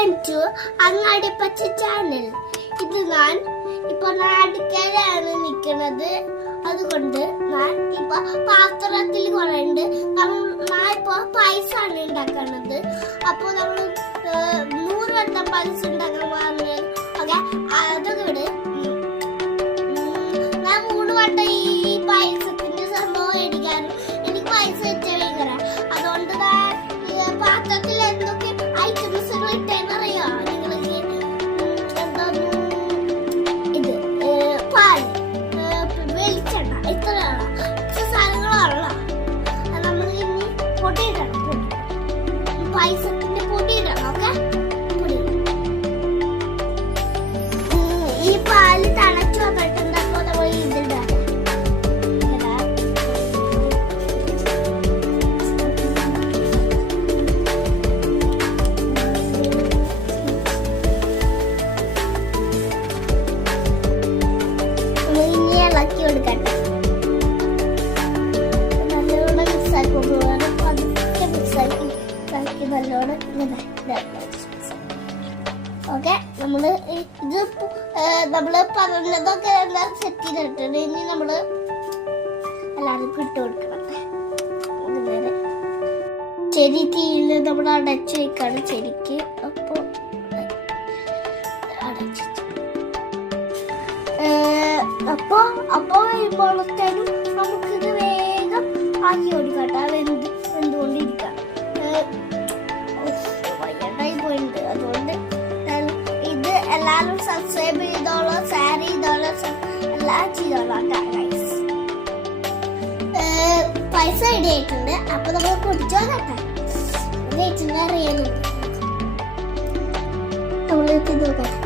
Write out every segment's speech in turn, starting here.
Welcome to അങ്ങാടിപ്പച്ച channel. ഇത് ഞാൻ ഇപ്പൊ അടുക്കളയിലാണ് നിൽക്കുന്നത്. അതുകൊണ്ട് ഞാൻ ഇപ്പൊ പാത്രത്തിൽ കുറേണ്ട്. ഞാൻ ഇപ്പൊ പായസമാണ് ഉണ്ടാക്കുന്നത്. അപ്പൊ നമ്മൾ 100 വട്ടം പായസം ഉണ്ടാക്കാൻ പറഞ്ഞത് ഓക്കെ. അതൊക്കെ വിട്. ഞാൻ 3 വട്ടം ഈ പായസത്തിന്റെ സംഭവം മേടിക്കാനും എനിക്ക് പായസം വെച്ചാൽ ഭയങ്കര. അതുകൊണ്ട് പാത്രത്തിൽ എന്തൊക്കെ ഐറ്റംസ് ഇട്ടേന്നറിയോ നിങ്ങൾക്ക്? എന്തോന്നു ഇത് പാൽ, വെളിച്ചെണ്ണ, ഇത്ര സാധനങ്ങളാണല്ലോ. നമ്മൾ ഇനി പൊടിയിടണം. പായസത്തിന്റെ പൊടിയിടണം. ഓക്കെ, ഈ പാല് തണച്ചു വന്നിട്ടുണ്ടപ്പോ നമ്മൾ ഇതിടാം. ഇളക്കി കൊടുക്കട്ടെ. നല്ലോണം മിക്സാക്കി പതുക്കെ മിക്സാക്കി നല്ലോണം ഓക്കെ. നമ്മള് പറഞ്ഞതൊക്കെ എല്ലാം സെറ്റ് ചെയ്തിട്ടുണ്ട്. ഇനി നമ്മള് എല്ലാവർക്കും ഇട്ട് കൊടുക്കണം. ചെരി തീയില് നമ്മൾ അടച്ചു വെക്കാണ് ചെരിക്ക്. അപ്പൊ അടച്ചു അപ്പൊ വരുമ്പോഴത്തേനും നമുക്കിത് വേഗം ആക്കി കൊടുക്കട്ടെ. വെന്തുകൊണ്ടിരിക്കാം. വയ്യാണ്ടായി പോയിട്ടുണ്ട്. അതുകൊണ്ട് ഇത് എല്ലാവരും സബ്സ്ക്രൈബ് ചെയ്തോളൂ, ഷെയർ ചെയ്തോളൂ, എല്ലാം ചെയ്തോളാം. പൈസ റെഡി ആയിട്ടുണ്ട്. അപ്പൊ നമ്മൾ കുടിച്ചോ കേട്ടെ. അറിയാനുണ്ട്. നമ്മളിത് നോക്കട്ടെ.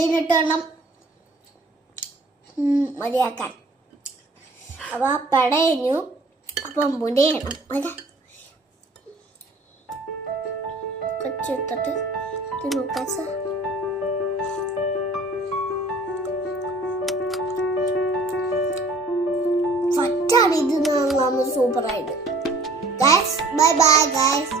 ഇതിനിട്ടണം മതിയാക്കാൻ. അപ്പൊ പടയഞ്ഞു. അപ്പം മുടയണം. അതെ, കൊച്ചെടുത്തിട്ട് നോക്കാം. ഫറ്റാണ് ഇത്. സൂപ്പറായിട്ട്. Guys, bye bye guys.